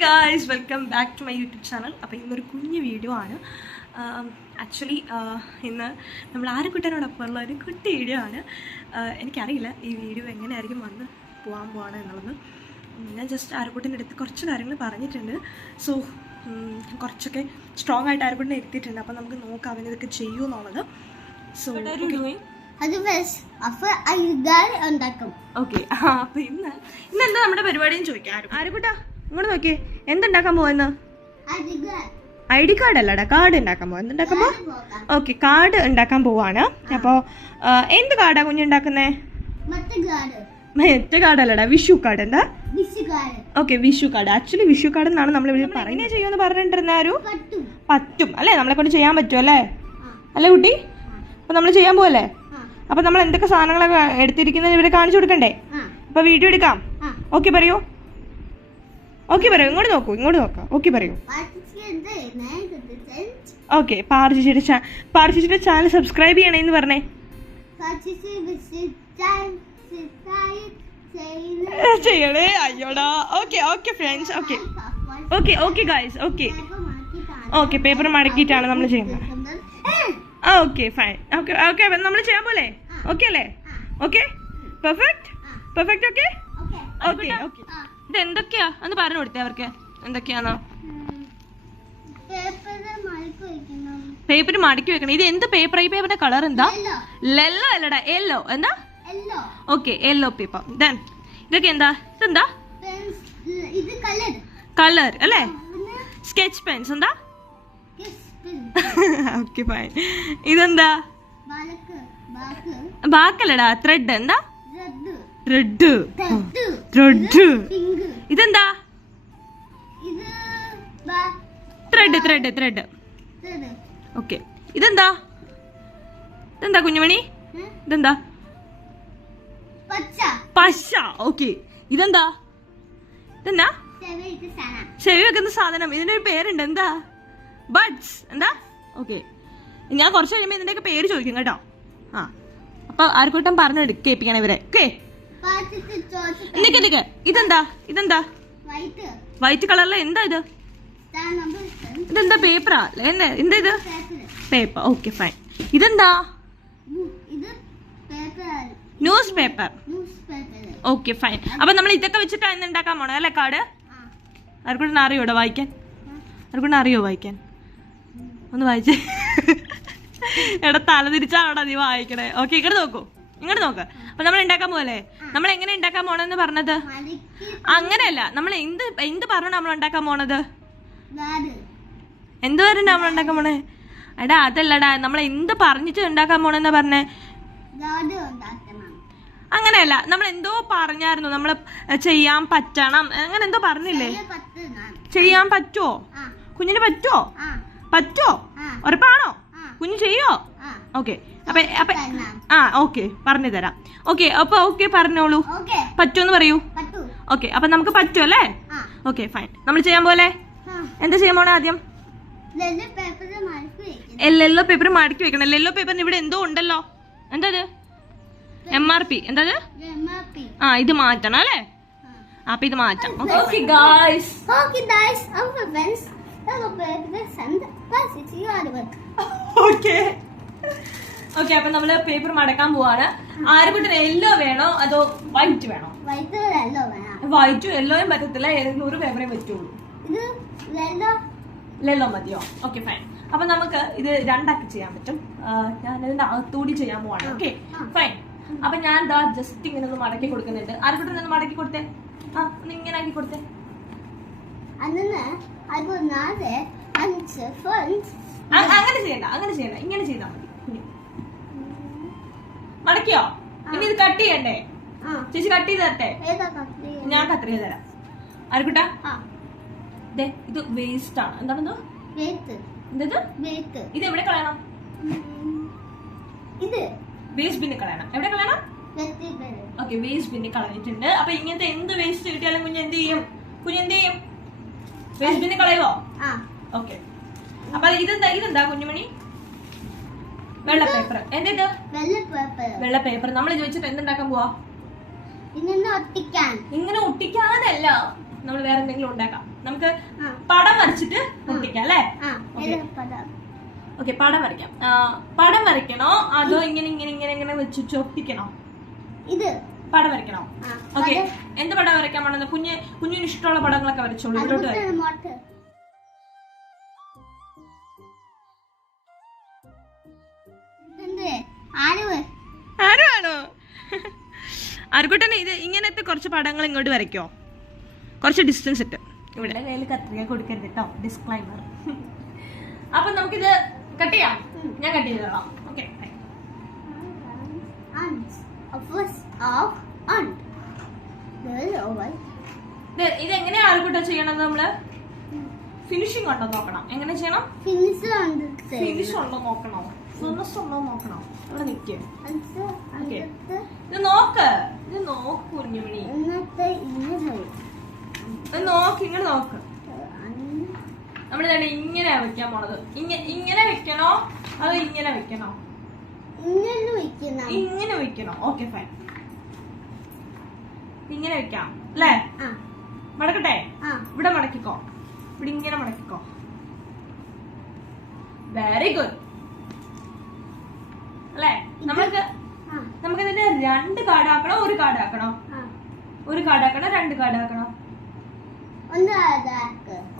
Guys, welcome back to my YouTube channel. അപ്പോൾ ഇന്നൊരു കുഞ്ഞു വീഡിയോ ആണ്. ആക്ച്വലി ഇന്ന് നമ്മൾ ആരക്കുട്ടനോടൊപ്പമുള്ള ഒരു കുട്ടി വീഡിയോ ആണ്. എനിക്കറിയില്ല ഈ വീഡിയോ എങ്ങനെയായിരിക്കും വന്ന് പോകാൻ പോവാണ് എന്നുള്ളത്. ഞാൻ ജസ്റ്റ് ആരക്കുട്ടൻ്റെ അടുത്ത് കുറച്ച് കാര്യങ്ങൾ പറഞ്ഞിട്ടുണ്ട്. സോ കുറച്ചൊക്കെ സ്ട്രോങ് ആയിട്ട് ആരക്കുട്ടനെ എത്തിയിട്ടുണ്ട്. അപ്പോൾ നമുക്ക് നോക്കാം അവനിതൊക്കെ ചെയ്യുമോ എന്നുള്ളത്. സോ ഓക്കെ, അപ്പോൾ ഇന്ന് എന്താ നമ്മുടെ പരിപാടിയും ചോദിക്കാം. ആരക്കുട്ടാ ഇങ്ങോട്ട് നോക്കിയേ, എന്തുണ്ടാക്കാൻ പോവെന്ന്? ID കാർഡ് അല്ലടാ, കാർഡ് ഉണ്ടാക്കാൻ പോവാ. എന്തുണ്ടാക്കാൻ പോവാ? ഓക്കെ, കാർഡ് ഉണ്ടാക്കാൻ പോവാണ്. അപ്പോൾ എന്ത് കാർഡാ കുഞ്ഞുണ്ടാക്കുന്നേ? മറ്റേ കാർഡ് അല്ലടാ, വിഷു കാർഡ്. എന്താ? Okay, Vishu card. Actually Vishu card എന്നാണ് നമ്മൾ ഇവിടെ പറയുന്നത്. ചെയ്യുമെന്ന് പറഞ്ഞിട്ടിരുന്നാരും പറ്റും അല്ലേ, നമ്മളെ കൊണ്ട് ചെയ്യാൻ പറ്റും അല്ലേ അല്ലേ കുട്ടി? അപ്പോൾ നമ്മൾ ചെയ്യാൻ പോവല്ലേ? അപ്പോൾ നമ്മൾ എന്തൊക്കെ സാധനങ്ങളൊക്കെ എടുത്തിരിക്കുന്നത് ഇവരെ കാണിച്ചു കൊടുക്കണ്ടേ? അപ്പോൾ വീഡിയോ എടുക്കാം. ഓക്കെ പറയൂ, ഓക്കെ പറയൂ, ഇങ്ങോട്ട് നോക്കൂ, ഇങ്ങോട്ട് നോക്കാം. ഓക്കെ പറയൂ. ഓക്കെ, പാർച്ചിയുടെ ചാനൽ സബ്സ്ക്രൈബ് ചെയ്യണേന്ന് പറഞ്ഞേ. ചെയ്യണേ, അയ്യോടാ. Okay okay friends, okay okay okay guys, okay okay. Paper മടക്കിയിട്ടാണ് നമ്മൾ ചെയ്യുന്നത്. Okay fine. ഓക്കെ ഓക്കെ, നമ്മൾ ചെയ്യാൻ പോലെ. ഓക്കെ അല്ലേ? Okay, perfect perfect. Okay okay okay. ഇത് എന്തൊക്കെയാ എന്ന് പറഞ്ഞു കൊടുത്തേ അവർക്ക്. എന്തൊക്കെയാണോ? പേപ്പർ മടക്കി വെക്കണം. ഇത് എന്ത് പേപ്പർ? ഈ പേപ്പറിന്റെ കളർ എന്താ? യെല്ലോ അല്ലടാ, യെല്ലോ. എന്താ? Okay, yellow paper. ദെൻ ഇതൊക്കെ എന്താ? ഇതെന്താ? കളർ അല്ലേ? Sketch pens. എന്താ? Okay fine. ഇതെന്താ? ബാക്കല്ലടാ, ത്രെഡ്. എന്താ? Red red. ഇതെന്താ? Thread thread thread. ഓക്കെ, ഇതെന്താ? ഇതെന്താ കുഞ്ഞുമണി? ഇതെന്താ? പശ. ഓക്കെ, ഇതെന്താ? ഇതെന്താ? ചെവി വെക്കുന്ന സാധനം. ഇതിനൊരു പേരുണ്ട്. എന്താ? ബഡ്സ്. എന്താ? ഓക്കെ, ഞാൻ കുറച്ച് കഴിയുമ്പോൾ ഇതിന്റെയൊക്കെ പേര് ചോദിക്കും കേട്ടോ. ആ, അപ്പൊ ആർക്കൂട്ടം പറഞ്ഞു കേൾപ്പിക്കണം ഇവരെ. ഓക്കെ, ഇതെന്താ? ഇതെന്താ? വൈറ്റ് കളറിലെ എന്താ ഇത്? ഇതെന്താ? പേപ്പറാ? എന്താ ഇത്? പേപ്പർ. Okay fine. ഇതെന്താ? Newspaper. Okay fine. അപ്പൊ നമ്മൾ ഇതൊക്കെ വെച്ചിട്ടാണ് ഇന്ന് ഉണ്ടാക്കാൻ പോണത് അല്ലേ കാർഡ്? ആർക്കൂട്ടം അറിയോടെ വായിക്കാൻ? ആർക്കൂട്ടം അറിയോ വായിക്കാൻ? ഒന്ന് വായിച്ചേ. എടാ തല തിരിച്ചാണോടാ നീ വായിക്കണേ. ഓക്കെ, ഇങ്ങോട്ട് നോക്കൂ, ഇങ്ങോട്ട് നോക്ക്. അപ്പൊ നമ്മൾ ഉണ്ടാക്കാൻ പോകല്ലേ? നമ്മൾ എങ്ങനെ ഉണ്ടാക്കാൻ പോണെന്ന് പറഞ്ഞത്? അങ്ങനെയല്ല, നമ്മൾ എന്ത് പറഞ്ഞു നമ്മൾ ഉണ്ടാക്കാൻ പോണത്? എന്ത് പറഞ്ഞു നമ്മൾ ഉണ്ടാക്കാൻ പോണേ? എടാ അതല്ലടാ, നമ്മൾ എന്ത് പറഞ്ഞിട്ട് ഉണ്ടാക്കാൻ പോണെന്ന് പറഞ്ഞേ? അങ്ങനെയല്ല, നമ്മൾ എന്തോ പറഞ്ഞായിരുന്നു. നമ്മൾ ചെയ്യാൻ പറ്റണം, അങ്ങനെ എന്തോ പറഞ്ഞില്ലേ? ചെയ്യാൻ പറ്റുമോ? കുഞ്ഞിന് പറ്റുമോ? പറ്റുമോ? ഉറപ്പാണോ? കുഞ്ഞു ചെയ്യോ? ഓക്കെ, അപ്പൊ ആ ഓക്കെ, പറഞ്ഞു തരാം. ഓക്കെ, അപ്പൊ ഓക്കെ പറഞ്ഞോളൂ. പറ്റുമെന്ന് പറയൂ. ഓക്കെ, അപ്പൊ നമുക്ക് പറ്റും അല്ലേ? Okay fine. നമ്മൾ ചെയ്യാൻ പോലെ എന്താ ചെയ്യാൻ പോണേ? ആദ്യം യെല്ലോ പേപ്പർ മടക്കി വെക്കണം. യെല്ലോ പേപ്പറിന് ഇവിടെ എന്തോ ഉണ്ടല്ലോ. എന്താ? MRP. എന്താ? ആ, ഇത് മാറ്റണം അല്ലേ? അപ്പൊ ഇത് മാറ്റാം. Okay guys, okay okay. അപ്പൊ നമ്മള് പേപ്പർ മടക്കാൻ പോവാണ്. ആരെക്കുട്ടിന് യെല്ലോ വേണോ അതോ വൈറ്റ് വേണോ? വൈറ്റും യെല്ലോയും പറ്റത്തില്ല, ഏതെങ്കിലും ഒരു പേപ്പറേ പറ്റുള്ളൂ. യെല്ലോ മതിയോ? Okay fine. അപ്പൊ നമുക്ക് ഇത് രണ്ടാക്കി ചെയ്യാൻ പറ്റും. ഞാൻ ഇതിന്റെ അകത്തൂടി ചെയ്യാൻ പോവാണ്. Okay fine. അപ്പൊ ഞാൻ ദാ ജസ്റ്റ് ഇങ്ങനെ ഒന്ന് മടക്കി കൊടുക്കുന്നുണ്ട്. ആരെക്കുട്ടി ഒന്ന് മടക്കി കൊടുത്തേ. ആ, ഒന്ന് ഇങ്ങനെ ആക്കി കൊടുത്തേ. അങ്ങനെ ചെയ്യണ്ട, അങ്ങനെ ചെയ്യണ്ട, ഇങ്ങനെ ചെയ്താ മതി. മടക്കിയോ? ഇനി ഇത് കട്ട് ചെയ്യണ്ടേ? ചേച്ചി കട്ട് ചെയ്ത് തരട്ടെ? ഞാൻ കട്ട് ചെയ്ത് തരാം. ആർക്കുട്ടാ, ഇത് വേസ്റ്റ് ആണ്. എന്താണെന്നോ? ഇത് എവിടെ കളയണം? വേസ്റ്റ് ബിന്നിൽ കളയണം. എവിടെ കളയണം? ഓക്കെ, വേസ്റ്റ് ബിന്നിൽ കളഞ്ഞിട്ടുണ്ട്. അപ്പൊ ഇങ്ങനത്തെ എന്ത് വേസ്റ്റ് കിട്ടിയാലും കുഞ്ഞ് എന്ത് ചെയ്യും? വേസ്റ്റ് ബിന്നിൽ കളയുവോ? ഓക്കെ. അപ്പൊ ഇതെന്താ കുഞ്ഞുമണി? വെള്ള പേപ്പർ. എന്ത്? വെള്ള പേപ്പർ. നമ്മൾ ഇത് വെച്ചിട്ട് എന്തുണ്ടാക്കാൻ പോവാ? ഇങ്ങനെ ഒട്ടിക്കാനല്ല, നമ്മൾ വേറെ എന്തെങ്കിലും ഉണ്ടാക്കാം. നമുക്ക് പടം വരച്ചിട്ട് പൊട്ടിക്കാം അല്ലേ? ഓക്കെ, പടം വരയ്ക്കാം. പടം വരയ്ക്കണോ അതോ ഇങ്ങനെ ഇങ്ങനെ ഇങ്ങനെ ഇങ്ങനെ വെച്ച് ഒട്ടിക്കണോ? ഇത് പടം വരയ്ക്കണോ? ഓക്കെ, എന്ത് പടം വരയ്ക്കാൻ പാടുന്ന? കുഞ്ഞിന് ഇഷ്ടമുള്ള പടങ്ങളൊക്കെ വരച്ചോളൂ. ഇവിടോട്ട് ആരുമാണോ? ആർക്കുട്ടനെ ഇത് ഇങ്ങനത്തെ കുറച്ച് പടങ്ങൾ ഇങ്ങോട്ട് വരയ്ക്കോ? കുറച്ച് ഡിസ്റ്റൻസ് ഇട്ട്. ഇവിടെ കയ്യിൽ കത്രിക കൊടുക്കരുത് കേട്ടോ, ഡിസ്ക്ലൈമർ. അപ്പൊ നമുക്കിത് കട്ട് ചെയ്യാം. ഞാൻ കട്ട് ചെയ്ത് തരാം. ഓക്കെ, ഇത് എങ്ങനെയാ ആർക്കുട്ട ചെയ്യണത്? നമ്മള് ഫിനിഷിംഗ് ഉണ്ടോ നോക്കണം. എങ്ങനെ ചെയ്യണം? ഫിനിഷ് ഉണ്ടോ നോക്കണോ? ഫിനിഷ് ഉണ്ടോ നോക്കണോ? ഇവിടെ നിൽക്കുക. ഇത് നോക്ക്, ഇത് നോക്ക് കുഞ്ഞുമണി, നോക്ക്, ഇങ്ങനെ നോക്ക്. നമ്മളിതാണ് ഇങ്ങനെ വെക്കാൻ പോണത്. ഇങ്ങനെ വെക്കണോ അതോ ഇങ്ങനെ വെക്കണോ? ഇങ്ങനെ വെക്കണോ? ഓക്കെ ഫൈൻ, ഇങ്ങനെ വെക്കാം അല്ലേ? മടക്കട്ടെ? ഇവിടെ മടക്കിക്കോ, ഇവിടെ ഇങ്ങനെ മടക്കിക്കോ. വെരി ഗുഡ് അല്ലേ? നമുക്കിതിന്റെ 2 കാർഡാക്കണോ ഒരു കാർഡാക്കണോ? ഒരു കാർഡാക്കണോ 2 കാർഡാക്കണോ?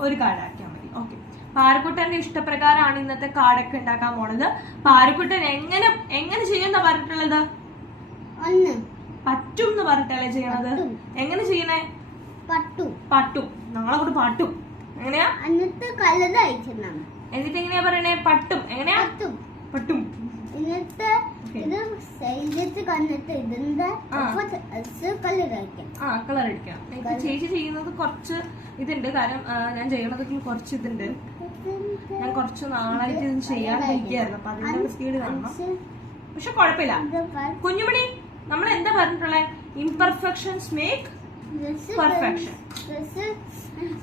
ഒരു കാർഡാക്കിയാൽ മതി. ഓക്കെ, പാറക്കുട്ടന്റെ ഇഷ്ടപ്രകാരമാണ് ഇന്നത്തെ കാർഡൊക്കെ ഉണ്ടാക്കാൻ പോണത്. പാറക്കുട്ടൻ എങ്ങനെ ചെയ്യുന്ന പറഞ്ഞിട്ടുള്ളത്? പറ്റും എന്ന് പറഞ്ഞിട്ടല്ലേ ചെയ്യണത്? എങ്ങനെ ചെയ്യണേ? പട്ടും. ഞങ്ങളവിടെ പട്ടും. എങ്ങനെയാ? എന്നിട്ട് എങ്ങനെയാ പറയണേ? പട്ടും. എങ്ങനെയാ? പട്ടും. കളർ അടിക്കണം. ചേച്ചി ചെയ്യുന്നത് കുറച്ച് ഇതുണ്ട്, കാരണം ഞാൻ ചെയ്യണതൊക്കെ കുറച്ച് ഇതുണ്ട്. ഞാൻ കുറച്ച് നാളായിട്ട് ഇത് ചെയ്യാതിരിക്കുകയായിരുന്നു, അപ്പൊ അതിന്റെ സ്പീഡ് കാണണം. പക്ഷെ കുഴപ്പമില്ല കുഞ്ഞുമണി. നമ്മൾ എന്താ പറഞ്ഞിട്ടുള്ളത്? Imperfections make perfection.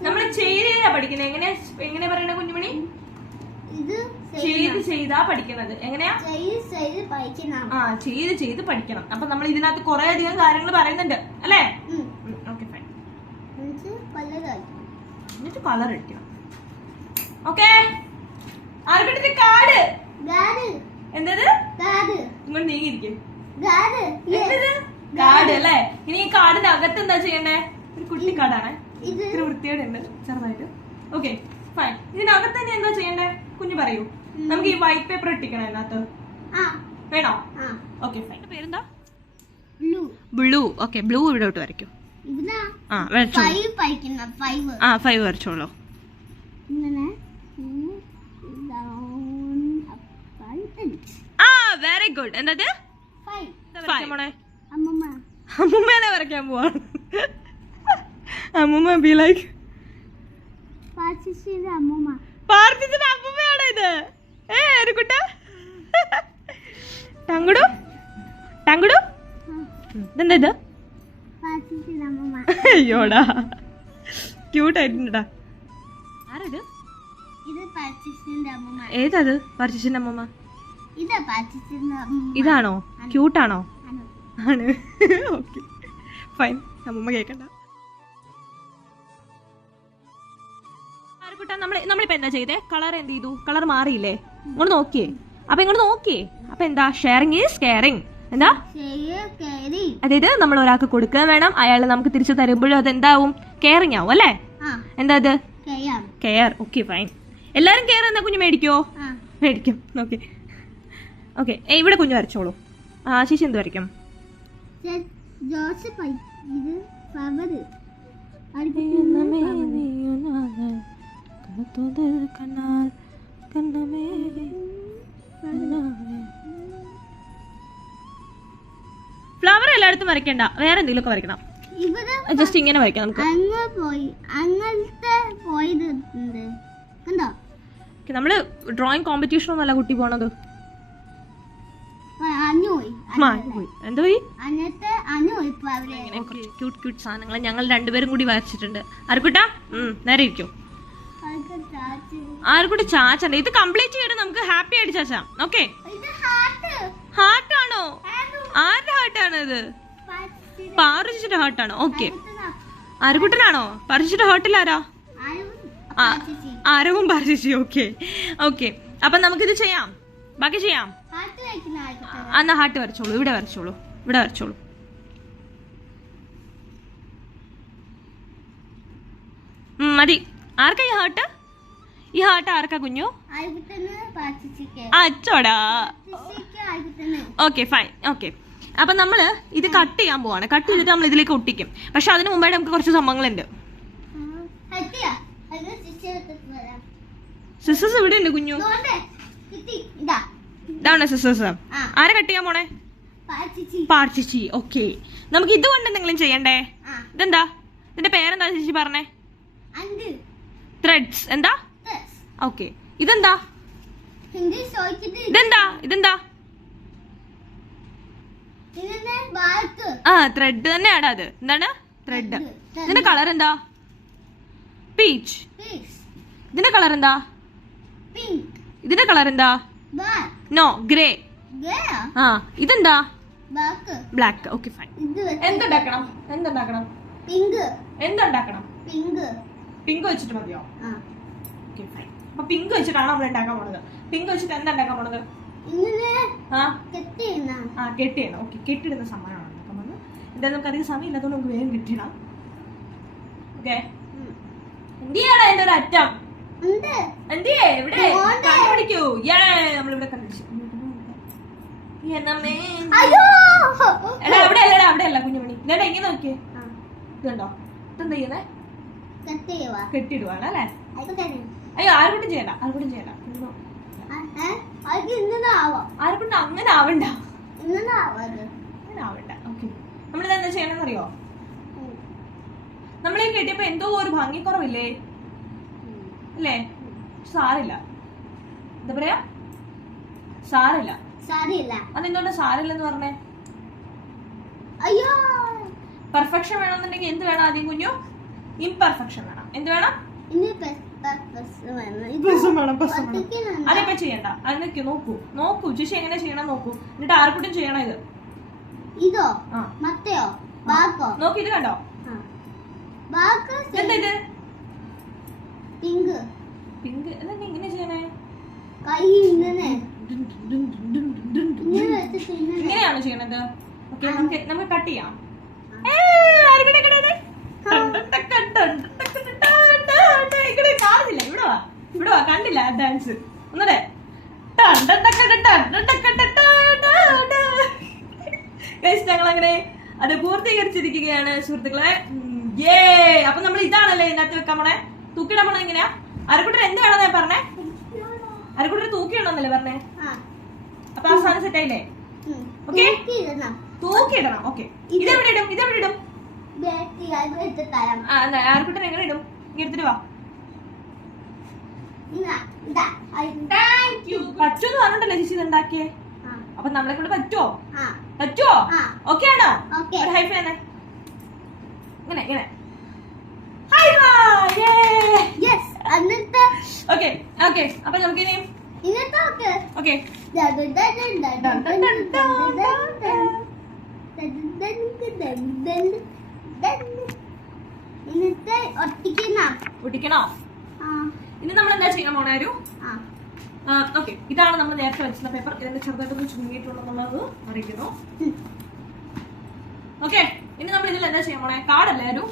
നമ്മൾ ചെയ്താ പഠിക്കുന്നത്. എങ്ങനെയാ പറയണ കുഞ്ഞുമണി? ചെയ്താ പഠിക്കുന്നത്. എങ്ങനെയാ? ചെയ്ത് പഠിക്കണം. അപ്പൊ നമ്മൾ ഇതിനകത്ത് കുറെ അധികം കാര്യങ്ങൾ പറയുന്നുണ്ട് അല്ലേ? Okay fine. എന്നിട്ട് കളർ അടിക്കണം. ഓക്കെ, ആർക്കിട്ട് കാർഡ് എന്തത് ഇങ്ങോട്ട് നീങ്ങിയിരിക്കും. കാർഡ് അല്ലേ? ഇനി ഈ കാർഡിന്റെ അകത്ത് എന്താ ചെയ്യണ്ടേ? ഒരു കുട്ടി കാർഡാണ്, ഇത്ര വൃത്തിയോടെ ഉണ്ട് ചെറുതായിട്ട്. Okay fine. ഇതിനകത്ത് തന്നെ എന്താ ചെയ്യണ്ടേ കുഞ്ഞു പറയൂ? നമുക്ക് ഈ വൈറ്റ് പേപ്പർ ഒട്ടിക്കണം അതിനകത്ത്, വേണോ? Okay fine. പേരെന്താ? ബ്ലൂ. ഓക്കെ, ബ്ലൂ ഇവിടോട്ട് വരയ്ക്കും. ആ 5 വരച്ചോളൂ. Very good. എന്തത്? അമ്മൂമ്മേനെ വരയ്ക്കാൻ പോവാണ്. അമ്മൂമ്മ ബി ലൈക്ക് പാർട്ടിന്റെ അമ്മൂമ്മയാണോ ഇത്? കുട്ട ടങ്കുടു ടങ്കുടു ഇതെന്താ ഇത്? അയ്യോടാ, ക്യൂട്ട് ആയിട്ടുണ്ടാ. ആരത്? ഏതത്? പർച്ചേസിന്റെ അമ്മൂമ്മ ഇതാണോ? ക്യൂട്ടാണോ? ആണ്. ഓക്കെ ഫൈൻ, അമ്മൂമ്മ കേക്കണ്ട. നമ്മളിപ്പോ എന്താ ചെയ്തേ? കളർ എന്ത് ചെയ്തു? കളർ മാറിയില്ലേ? ഇങ്ങോട്ട് നോക്കിയേ. അപ്പൊ എന്താ? Sharing is caring. എന്താ? അതായത് നമ്മൾ ഒരാൾക്ക് കൊടുക്കുക വേണം, അയാൾ നമുക്ക് തിരിച്ചു തരുമ്പോഴും അതെന്താവും? കെയറിംഗ് ആവും അല്ലേ? എന്താ അത്? കെയർ. Okay fine. എല്ലാരും കെയർ എന്നാ കുഞ്ഞു മേടിക്കോ? മേടിക്കും. ഓക്കെ ഓക്കെ, ഇവിടെ കുഞ്ഞു വരച്ചോളൂ. ശേഷി എന്ത് വരയ്ക്കും? ഫ്ലവർ എല്ലായിടത്തും വരയ്ക്കണ്ട, വേറെ എന്തെങ്കിലുമൊക്കെ വരയ്ക്കണം. ജസ്റ്റ് ഇങ്ങനെ വരയ്ക്കാം നമുക്ക്. നമ്മള് ഡ്രോയിങ് കോമ്പറ്റീഷൻ ഒന്നല്ല കുട്ടി പോണത്. എന്താ ക്യൂട്ട് സാധനങ്ങൾ ഞങ്ങൾ രണ്ടുപേരും കൂടി വരച്ചിട്ടുണ്ട്. ആർക്കുട്ടാ നേരെ ഇരിക്കോ? ആർക്കൂടെ ചാച്ചണ്ട. ഇത് കംപ്ലീറ്റ് ചെയ്യണം, നമുക്ക് ഹാപ്പി ആയിട്ട് ചാച്ചാം. ഓക്കെ, ഹാർട്ടാണോ? ആരുടെ ഹാർട്ടാണ് ഇത്? പാറുച്ചിന്റെ ഹാർട്ടാണോ? ഓക്കെ, ആരുകുട്ടനാണോ? പറിച്ചിട്ട് ഹാർട്ടിൽ ആരാ? ആരവും പാർച്ചിച്ചി. ഓക്കെ ഓക്കെ, അപ്പൊ നമുക്കിത് ചെയ്യാം, ബാക്കി ചെയ്യാം. എന്നാ ഹാർട്ട് വരച്ചോളൂ, ഇവിടെ വരച്ചോളൂ, ഇവിടെ വരച്ചോളൂ. മതി. ആർക്കാ ഈ ഹാർട്ട്? ഈ ഹാർട്ട് ആർക്കാ കുഞ്ഞു? അച്ചോടാ. Okay fine. ഓക്കെ, അപ്പൊ നമ്മള് ഇത് കട്ട് ചെയ്യാൻ പോവാണ്. കട്ട് ചെയ്തിട്ട് നമ്മൾ ഇതിലേക്ക് ഒട്ടിക്കും. പക്ഷെ അതിന് മുമ്പായിട്ട് നമുക്ക് കുറച്ച് സംഭവങ്ങളുണ്ട്. സിസേഴ്സ് ഇവിടെ ഉണ്ട് കുഞ്ഞു. ഇതാണ് സിസേഴ്സ്. ആരെ കട്ട് ചെയ്യാൻ പോണേ? പാർച്ചിച്ചി. ഓക്കെ, നമുക്ക് ഇതുകൊണ്ട് എന്തെങ്കിലും ചെയ്യണ്ടേ? ഇതെന്താ? ഇതിന്റെ പേരെന്താ ചേച്ചി പറഞ്ഞേ? ത്രെഡ്സ്. എന്താ? ഓക്കെ, ഇതെന്താ? ഇതെന്താ? ഇതെന്താ? ത്രെഡ് തന്നെയാടാ അത്. എന്താണ്? ത്രെഡ്. ഇതിന്റെ കളർ എന്താ? പീച്ച്. ഇതിന്റെ കളർ എന്താ? ഇതിന്റെ കളർ എന്താ? No, grey. ഇതെന്താ? ബ്ലാക്ക്. Okay fine. എന്തുണ്ടാക്കണം? എന്തുണ്ടാക്കണം? എന്തുണ്ടാക്കണം? പിങ്ക് വെച്ചിട്ട് മതിയോ? Okay fine. അപ്പൊ പിങ്ക് വെച്ചിട്ടാണ് നമ്മൾ ഉണ്ടാക്കാൻ പോണത്. പിങ്ക് വെച്ചിട്ട് എന്താ ഉണ്ടാക്കാൻ പോണത്? കെട്ടിയിടണം. ഓക്കെ, കെട്ടിടുന്ന സമ്മാനമാണ് ഉണ്ടാക്കാൻ പോകുന്നത്. എന്തായാലും നമുക്ക് അധികം സമയം ഇല്ലാത്തതുകൊണ്ട് നമുക്ക് വേഗം കെട്ടിയിടാം. ഓക്കെ, എന്തിയാണ് എന്റെ ഒരു അറ്റം? എന്തിയേ ഇവിടെ കണ്ടുപിടിക്കൂ. നമ്മളിവിടെ കണ്ടുപിടിച്ചു. എടാ അവിടെ അല്ലടാ, അവിടെ അല്ല കുഞ്ഞുമണി. ഇതേടാ ഇങ്ങനെ നോക്കിയേ. ഇതുണ്ടോ? ഇതെന്താ ചെയ്യുന്നേ? കെട്ടിടുവാണ് അല്ലേ? അയ്യോ, ആർക്കും ചെയ്യണ്ട, ആർക്കും ചെയ്യണ്ട. ആർക്കും അങ്ങനെ ആവണ്ട, അങ്ങനെ ആവണ്ട. ഓക്കെ, നമ്മളിത് എന്താ ചെയ്യണമെന്നറിയോ? നമ്മളീ കെട്ടിയപ്പോ എന്തോ ഒരു ഭംഗിക്കുറവില്ലേ? അല്ലേ? സാരില്ല. എന്താ പറയാ? സാരില്ല. അതെന്തുകൊണ്ടാ സാരില്ലെന്ന് പറഞ്ഞേ? പെർഫെക്ഷൻ വേണമെന്നുണ്ടെങ്കിൽ എന്ത് വേണം ആദ്യം കുഞ്ഞു? ഇംപെർഫെക്ഷൻ വേണം. എന്ത് വേണം? അതിപ്പോ ചെയ്യണ്ട. അതൊക്കെ നോക്കൂ, നോക്കൂ ചേച്ചി എങ്ങനെ ചെയ്യണം നോക്കൂ. എന്നിട്ട് ആർക്കൂട്ടും ചെയ്യണം. ഇത് ഇതോ മറ്റയോ നോക്കി, ഇത് കണ്ടോ? എന്താ ഇത്? പിങ്ക്. പിങ്ക് എന്താ ഇങ്ങനെ ചെയ്യണേ? ഇങ്ങനെയാണോ ചെയ്യണത്? ഓക്കെ, നമുക്ക് കട്ട് ചെയ്യാം. കാണുന്നില്ല, ഇവിടെ വാ, ഇവിടെ വാ. കണ്ടില്ല ഡാൻസ്? ഒന്നേ ഞങ്ങളങ്ങനെ അത് പൂർത്തീകരിച്ചിരിക്കുകയാണ് സുഹൃത്തുക്കളെ. അപ്പൊ നമ്മൾ ഇതാണല്ലേ ഇതിനകത്ത് വെക്കാൻ പോണേ. തൂക്കിയിടാൻ പോണേ എങ്ങനെയാ? അരക്കൂട്ടർ എന്ത് വേണമെന്ന് ഞാൻ പറഞ്ഞേ? അരക്കൂട്ടർ തൂക്കിയിടണമെന്നല്ലേ പറഞ്ഞേ? അപ്പൊ ആ സാധനം സെറ്റ് ആയില്ലേ? ഓക്കെ, തൂക്കിയിടണം. ഓക്കെ, ഇതെവിടെ ഇടും? ഇതെവിടെ ഇടും? ആർക്കൂട്ടർ എങ്ങനെ ഇടും? എടുത്തിട്ട് വാ. പറ്റൂന്ന് പറഞ്ഞിട്ടല്ലേ ചേച്ചി ഇത് ഉണ്ടാക്കിയേ? അപ്പൊ നമ്മളെ കൊണ്ട് പറ്റുമോ? പറ്റുമോ? ഓക്കെ ആണോ? ഒരു ഹൈ ഫൈ തന്നെ. ഇങ്ങനെ ഇങ്ങനെ ഓക്കെ ഓക്കെ. അപ്പൊ നമുക്കിനി ഓക്കെ ഒട്ടിക്കണോ? ഇനി നമ്മൾ എന്താ ചെയ്യാൻ പോണാരു? ഓക്കെ, ഇതാണ് നമ്മൾ നേരത്തെ വെച്ചിരുന്ന പേപ്പർ. ഇതിന്റെ ചെറുതായിട്ടൊന്ന് ചുരുങ്ങിയിട്ടുണ്ടെന്നുള്ളത് അറിയിക്കുന്നു. ഓക്കെ, ഇനി നമ്മൾ ഇതിൽ എന്താ ചെയ്യാൻ പോണേ? കാർഡല്ലാരും.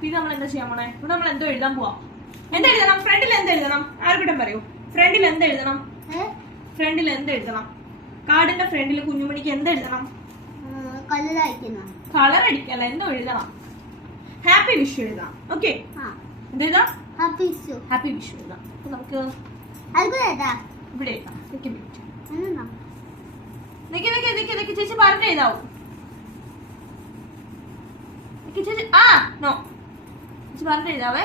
പിന്നെ നമ്മൾ എന്താ ചെയ്യാൻ പോണേ? ഇവിടെ നമ്മൾ എന്തോ എഴുതാൻ പോവാ. എന്താ എഴുതണം? ഫ്രണ്ടിൽ എന്ത് എഴുതണം? ആർക്കിട്ടും പറയൂ. ഫ്രണ്ടിൽ എന്ത് എഴുതണം? ഫ്രണ്ടിൽ എന്ത് എഴുതണം? കാർഡിന്റെ ഫ്രണ്ടിൽ കുഞ്ഞുമണിക്ക് എന്ത് എഴുതണം? കളർ അടിക്കല്ല, എന്തോ എഴുതണം. ഹാപ്പി വിഷു എഴുതാം. ഓക്കെ, എന്തെഴുതാം? ഹാപ്പി വിഷു എഴുതാം. അപ്പൊ നമുക്ക് ഇവിടെ എഴുതാം. ചേച്ചി പറഞ്ഞ എഴുതാവൂ. ചേച്ചി നോ, ചേച്ചി പറഞ്ഞ എഴുതാവേ.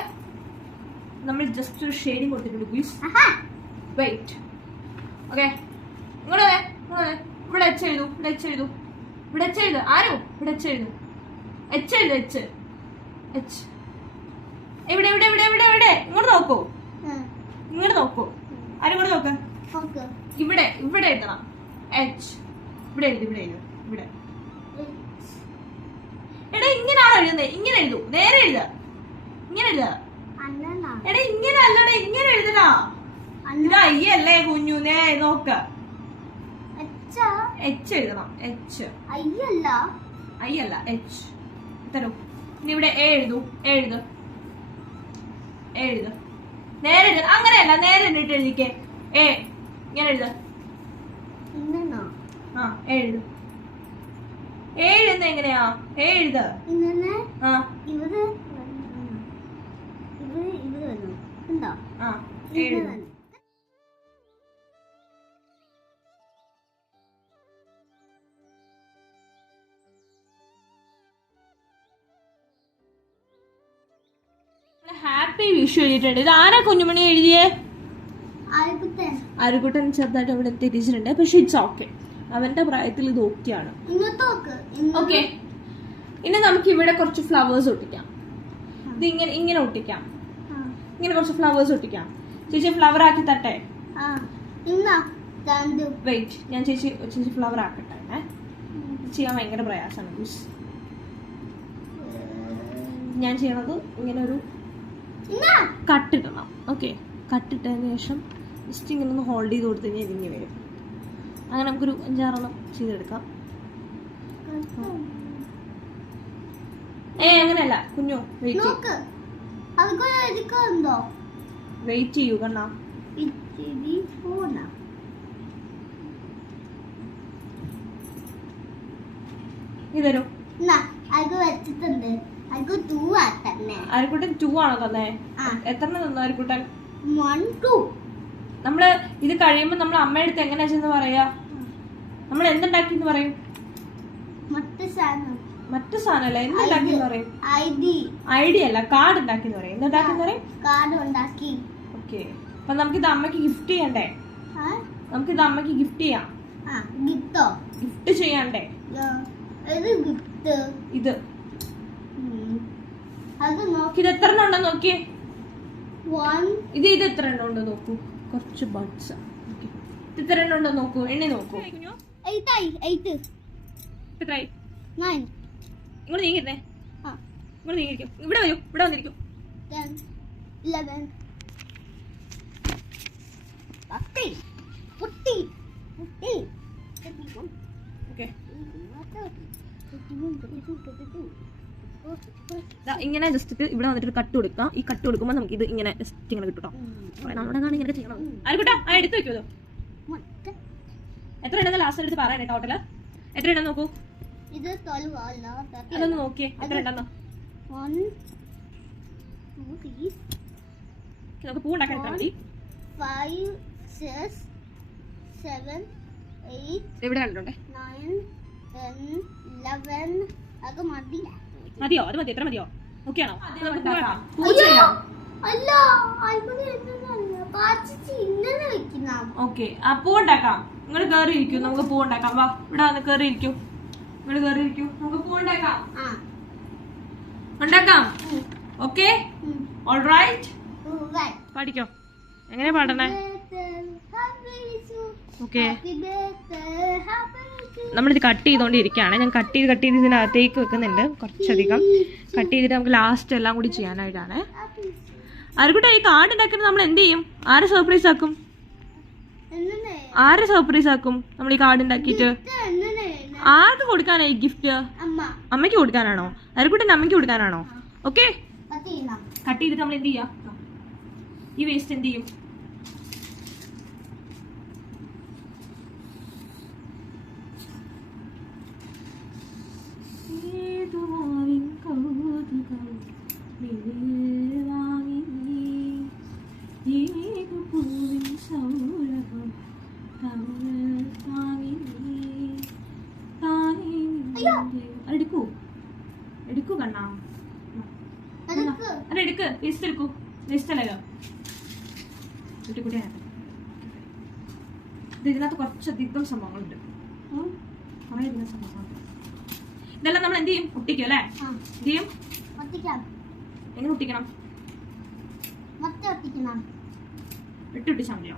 നമ്മൾ ജസ്റ്റ് ഒരു ഷെയ്ഡിങ് കൊടുത്തിട്ടുണ്ട്. Please wait. ഓക്കെ, ഇങ്ങോട്ട് ഇവിടെ എച്ച് എഴുതൂ. ഇവിടെ എച്ച് എഴുതൂ. ഇവിടെ എച്ച് എഴുതു. ആരോ ഇവിടെ എച്ച് എഴുതൂ. എച്ച് എഴുതു. എച്ച് എച്ച് ഇവിടെ ഇവിടെ ഇവിടെ ഇവിടെ ഇവിടെ ഇങ്ങോട്ട് നോക്കൂ. ഇങ്ങോട്ട് നോക്കൂ. ആരും ഇങ്ങോട്ട് നോക്ക്. ഇവിടെ ഇവിടെ എഴുതണം. എച്ച് ഇവിടെ എഴുതി. ഇവിടെ എഴുതു. ഇവിടെ എടാ ഇങ്ങനെയാണോ എഴുതുന്നത്? ഇങ്ങനെ എഴുതൂ. നേരെ എഴുതുക. ഇങ്ങനെ എഴുതുക. എടാ ഇങ്ങനെ എഴുതണോ? ഇത് അയ്യല്ലേ കുഞ്ഞുനെ? നോക്ക്, എച്ച് എഴുതണം. എച്ച് അയ്യല്ല, എച്ച്. തരൂ. ഇനി ഇവിടെ എഴുതു. എഴുത്. നേരെ എഴുത. അങ്ങനെയല്ല, നേരെ ഇട്ട് എഴുതിക്കേ. ഇങ്ങനെ എഴുത. ആ എഴുത്. എഴുതുന്ന എങ്ങനെയാ? എഴുത്. ആ എഴുത്. ഹാപ്പി വിഷു എഴുതിയിട്ടുണ്ട്. ഇത് ആരാ കുഞ്ഞുമണി എഴുതിയേ? അരുകുട്ടൻ ചെറുതായിട്ട് അവിടെ തിരിച്ചിട്ടുണ്ട്. പക്ഷെ ഇറ്റ്സ് ഓക്കെ, അവന്റെ പ്രായത്തിൽ ഇത് ഓക്കെയാണ്. ഓക്കെ, ഇനി നമുക്ക് ഇവിടെ കുറച്ച് ഫ്ലവേഴ്സ് ഒട്ടിക്കാം. ഇത് ഇങ്ങനെ ഒട്ടിക്കാം. ഇങ്ങനെ കുറച്ച് ഫ്ലവേഴ്സ് ഒട്ടിക്കാം. ചേച്ചി ഫ്ലവർ ആക്കി തട്ടെ? വെയിറ്റ്, ഞാൻ ചേച്ചി ഫ്ലവർ ആക്കട്ടെ. ചെയ്യാൻ ഭയങ്കര പ്രയാസമാണ്. ഞാൻ ചെയ്യണത് ഇങ്ങനെ ഒരു കട്ടിടണം. ഓക്കെ, കട്ടിട്ടതിന് ശേഷം ജസ്റ്റ് ഇങ്ങനെ ഒന്ന് ഹോൾഡ് ചെയ്ത് കൊടുത്തു കഴിഞ്ഞാൽ ഇതിങ്ങനെ വരും. അങ്ങനെ നമുക്കൊരു 5-6 ചെയ്തെടുക്കാം. അങ്ങനെയല്ല കുഞ്ഞു, വെയിറ്റ് ചെയ്യൂ കണ്ണാ. ഇതരോ വെച്ചിട്ടുണ്ട്. അരിക്കുട്ടൻ 2 ആണോ തന്നെ? എത്ര തന്നു അരിക്കുട്ടൻ? 1 2. നമ്മള് ഇത് കഴിയുമ്പോ നമ്മൾ അമ്മയുടെ അടുത്ത് എങ്ങനെയാ ചെന്ന് പറയാ? നമ്മൾ എന്തുണ്ടാക്കിന്ന് പറയും? മറ്റു സാധനമല്ല, എന്തുണ്ടാക്കിന്ന് പറയും? ഐഡിയ അല്ല, കാർഡ് ഉണ്ടാക്കിന്ന് പറയും. എന്തുണ്ടാക്കിന്ന് പറയും? ഓക്കെ, അപ്പൊ നമുക്കിത് അമ്മക്ക് ഗിഫ്റ്റ് ചെയ്യണ്ടേ? നമുക്കിത് അമ്മക്ക് ഗിഫ്റ്റ് ചെയ്യാം. ഗിഫ്റ്റ് ചെയ്യണ്ടേ? ഇത് ഇത് എത്ര ഉണ്ടോ നോക്കിയേ. ഇത് എത്ര ഉണ്ടോ നോക്കൂ. കുറച്ച് ബഡ്സ്. ഇത് എത്ര ഉണ്ടോ നോക്കൂ, എണ്ണി നോക്കൂ. എത്രയായി? ഇങ്ങോട്ട് നീങ്ങിരുന്നേ. ഇങ്ങോട്ട് നീങ്ങിരിക്കും. ഇവിടെ വരൂ, ഇവിടെ വന്നിരിക്കും. 10 11 14 ഓക്കെ, ഇങ്ങനെ ജസ്റ്റ് ഇവിടെ വന്നിട്ട് കട്ട് കൊടുക്കാം. ഈ കട്ട് കൊടുക്കുമ്പോൾ നമുക്ക് ഇത് ഇങ്ങനെ ജസ്റ്റ് ഇങ്ങനെ കിട്ടും. നമ്മുടെ ഇങ്ങനെ ചെയ്യണം. ആയിക്കോട്ടെ, എടുത്ത് വെക്കുമല്ലോ. എത്ര ഉണ്ടെന്ന് ലാസ്റ്റ് എടുത്ത് പറയാനേ. ടോട്ടല് എത്ര ഉണ്ടെന്ന് നോക്കൂ. അതൊന്ന് നോക്കിയേ, എത്ര ഉണ്ടെന്ന്. നമുക്ക് പൂ ഉണ്ടാക്കാൻ എത്ര മതി? 5 6 7 8 എവിടെ കണ്ടിട്ടുണ്ടേ? 9 10 11 അത് മതി. മതിയോ? അത് മതി. എത്ര മതിയോ? ഓക്കെ ആണോ? ഓക്കെ, ആ പൂ ഉണ്ടാക്കാം. നിങ്ങൾ കയറി ഇരിക്കും, നമുക്ക് പൂ ഉണ്ടാക്കാം. വാ, ഇവിടെ വന്ന് കയറി ഇരിക്കും. നിങ്ങൾ കയറി ഇരിക്കും, നമുക്ക് പൂ ഉണ്ടാക്കാം. Okay, alright. പാടിക്കോ. എങ്ങനെ പാടണേ? ഓക്കെ, നമ്മളിത് കട്ട് ചെയ്തോണ്ടിരിക്കുകയാണ്. ഞാൻ കട്ട് ചെയ്ത് ഇതിനകത്തേക്ക് വെക്കുന്നുണ്ട്. കുറച്ചധികം കട്ട് ചെയ്തിട്ട് നമുക്ക് ലാസ്റ്റ് എല്ലാം കൂടി ചെയ്യാനായിട്ടാണ്. ആർക്കൂട്ടെ ഈ കാർഡ് ഉണ്ടാക്കുന്നത് നമ്മൾ എന്ത് ചെയ്യും? ആരെ സർപ്രൈസ് ആക്കും? നമ്മൾ ഈ കാർഡ് ഉണ്ടാക്കിയിട്ട് ആർക്ക് കൊടുക്കാനായി ഗിഫ്റ്റ്? അമ്മയ്ക്ക് കൊടുക്കാനാണോ? ആർക്കൂട്ടെ അമ്മയ്ക്ക് കൊടുക്കാനാണോ? ഓക്കെ, കട്ട് ചെയ്തിട്ട് നമ്മൾ എന്ത് ചെയ്യാം? ഈ വേസ്റ്റ് എന്ത് ചെയ്യും? എടുക്കൂ കണ്ണാ, അതെടുക്ക്. വേസ്റ്റ് എടുക്കൂ. വേസ്റ്റ് അല്ലല്ലോ. ഇതിനകത്ത് കുറച്ചധികം സംഭവങ്ങളുണ്ട്. കുറേ അധികം സംഭവങ്ങളുണ്ട്. ഇതെല്ലാം നമ്മൾ എന്ത് ചെയ്യും? ഒട്ടിക്കും അല്ലേ? എന്ത് ചെയ്യും? എങ്ങനെ ഒട്ടിക്കണം? ഇട്ടൊട്ടിച്ചാൽ മതിയോ?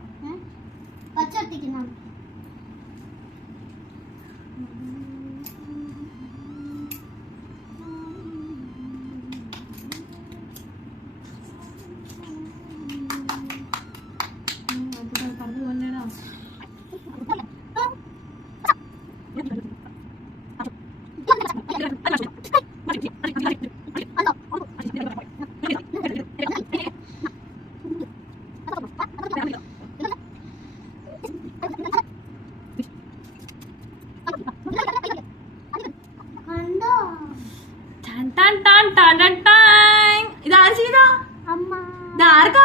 ഇത് ആർക്കാ?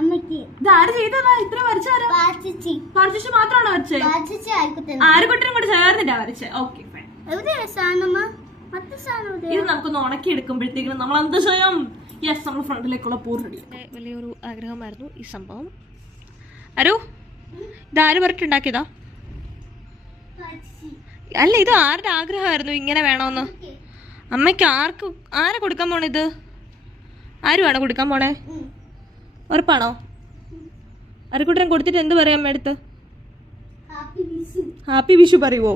അമ്മയ്ക്ക്. ഇത് ആര് ചെയ്തതാ? ഇത്ര വരച്ചാരാ? പാച്ചിച്ചി. പാർച്ചിച്ച് മാത്രമാണോ വരച്ചേ? പാച്ചിച്ചി ആയിക്കോട്ടെ. ആരുകുട്ടനും കൂടെ ചേർന്നിട്ടാ വരച്ചേ. Okay fine. എവിടെയാ സാധനമ്മ? മറ്റേ സാധനം എവിടെയാ? ഇത് നമുക്കൊന്ന് ഉണക്കി എടുക്കുമ്പോഴത്തേക്കും നമ്മൾ എന്ത് ചെയ്യും? യെസ്, നമ്മൾ ഫ്രണ്ടിലേക്കുള്ള പൂർ റെഡി. വലിയൊരു ആഗ്രഹമായിരുന്നു ഈ സംഭവം. അരു, ഇതാര് പറഞ്ഞിട്ടുണ്ടാക്കിയതാ? പാച്ചിച്ചി. അല്ല, ഇത് ആരുടെ ആഗ്രഹമായിരുന്നു ഇങ്ങനെ വേണമെന്ന്? അമ്മയ്ക്ക് ആരെ കൊടുക്കാൻ പോണേ? ഇത് ആരുവാണോ കൊടുക്കാൻ പോണേ? ഉറപ്പാണോ? അരക്കുട്ടൻ കൊടുത്തിട്ട് എന്ത് പറയാം അമ്മയടുത്ത്? ഹാപ്പി വിഷു. ഹാപ്പി വിഷു പറയുവോ?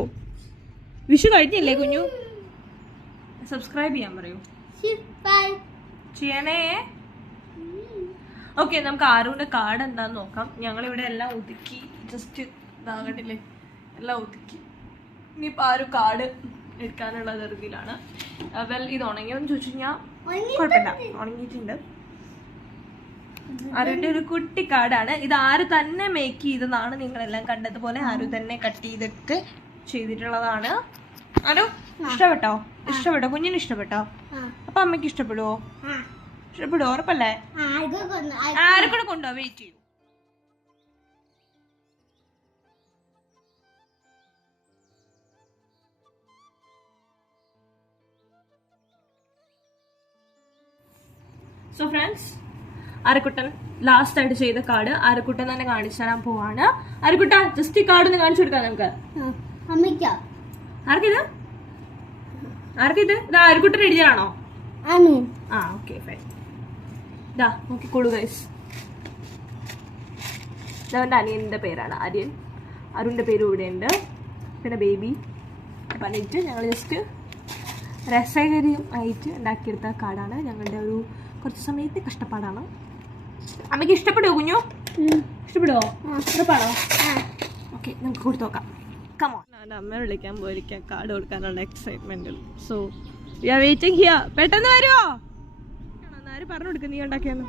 വിഷു കഴിഞ്ഞില്ലേ കുഞ്ഞു? സബ്സ്ക്രൈബ് ചെയ്യാൻ പറയൂ. ബൈ. ചെയ്യണേ. ഓക്കെ, നമുക്ക് ആരുവിന്റെ കാർഡ് എന്താന്ന് നോക്കാം. ഞങ്ങളിവിടെ എല്ലാം ഒതുക്കി, ജസ്റ്റ് ഇതാകണ്ടില്ലേ, എല്ലാം ഒതുക്കി. ഇനിയിപ്പോൾ ആ ഒരു കാർഡ് എടുക്കാനുള്ള ധൃതിയിലാണ്. വെൽ, ഇത് ഉണങ്ങിയോന്ന് ചോദിച്ചു കഴിഞ്ഞാൽ കുഴപ്പമില്ല, ഉണങ്ങിയിട്ടുണ്ട്. ആരുവിന്റെ ഒരു കുട്ടി കാർഡാണ് ഇത്. ആര് തന്നെ മേക്ക് ചെയ്തതാണ്. നിങ്ങളെല്ലാം കണ്ടതുപോലെ ആരു തന്നെ കട്ട് ചെയ്തിട്ട് ചെയ്തിട്ടുള്ളതാണ്. ആരോ ഇഷ്ടപ്പെട്ടോ? ഇഷ്ടപ്പെട്ടോ? കുഞ്ഞിന് ഇഷ്ടപ്പെട്ടോ? അപ്പൊ അമ്മയ്ക്ക് ഇഷ്ടപ്പെടുവോ? ഇഷ്ടപ്പെടുവോ? ഉറപ്പല്ലേ? ആരെ കൂടെ കൊണ്ടോ? വെയിറ്റ് ചെയ്യൂ. സോ ഫ്രണ്ട്സ്, ആരക്കുട്ടൻ ലാസ്റ്റ് ആയിട്ട് ചെയ്ത കാർഡ് ആരക്കുട്ടൻ തന്നെ കാണിച്ചു തരാൻ പോവാണ്. ആരക്കുട്ട, ജസ്റ്റ് ഈ കാർഡ് ഒന്ന് കാണിച്ചു കൊടുക്കാം നമുക്ക്. അമ്മയ്ക്കാ. ആർക്കിത്? ആർക്കിത്? ഇത് ആരക്കുട്ടൻ എഴുതിയാണോ? ആ, ഓക്കെ ഫൈൻ. ഇതാ നോക്കിക്കോളൂ ഗൈസ്. ഇതവൻ്റെ അനിയൻ്റെ പേരാണ് ആര്യൻ. അരുണിൻ്റെ പേരും ഇവിടെ ഉണ്ട്. പിന്നെ ബേബി പറഞ്ഞിട്ട് ഞങ്ങൾ ജസ്റ്റ് രസകരം ആയിട്ട് ഉണ്ടാക്കിയെടുത്ത കാർഡാണ്. ഞങ്ങളുടെ ഒരു കുറച്ച് സമയത്തെ കഷ്ടപ്പാടാണ്. അമ്മയ്ക്ക് ഇഷ്ടപ്പെടുവോ കുഞ്ഞു? ഇഷ്ടപ്പെടുവോ? ഉറപ്പാണോ? ഓക്കെ, നമുക്ക് കൊടുത്തു നോക്കാം. കമോൺ. ഞാൻ അമ്മയെ വിളിക്കാൻ പോയിരിക്കാം കാർഡ് കൊടുക്കാനുള്ള എക്സൈറ്റ്മെന്റിൽ. So we are waiting here. പെട്ടെന്ന് വരുമോ? ആര് പറഞ്ഞു കൊടുക്കുക നീ ഉണ്ടാക്കിയെന്ന്?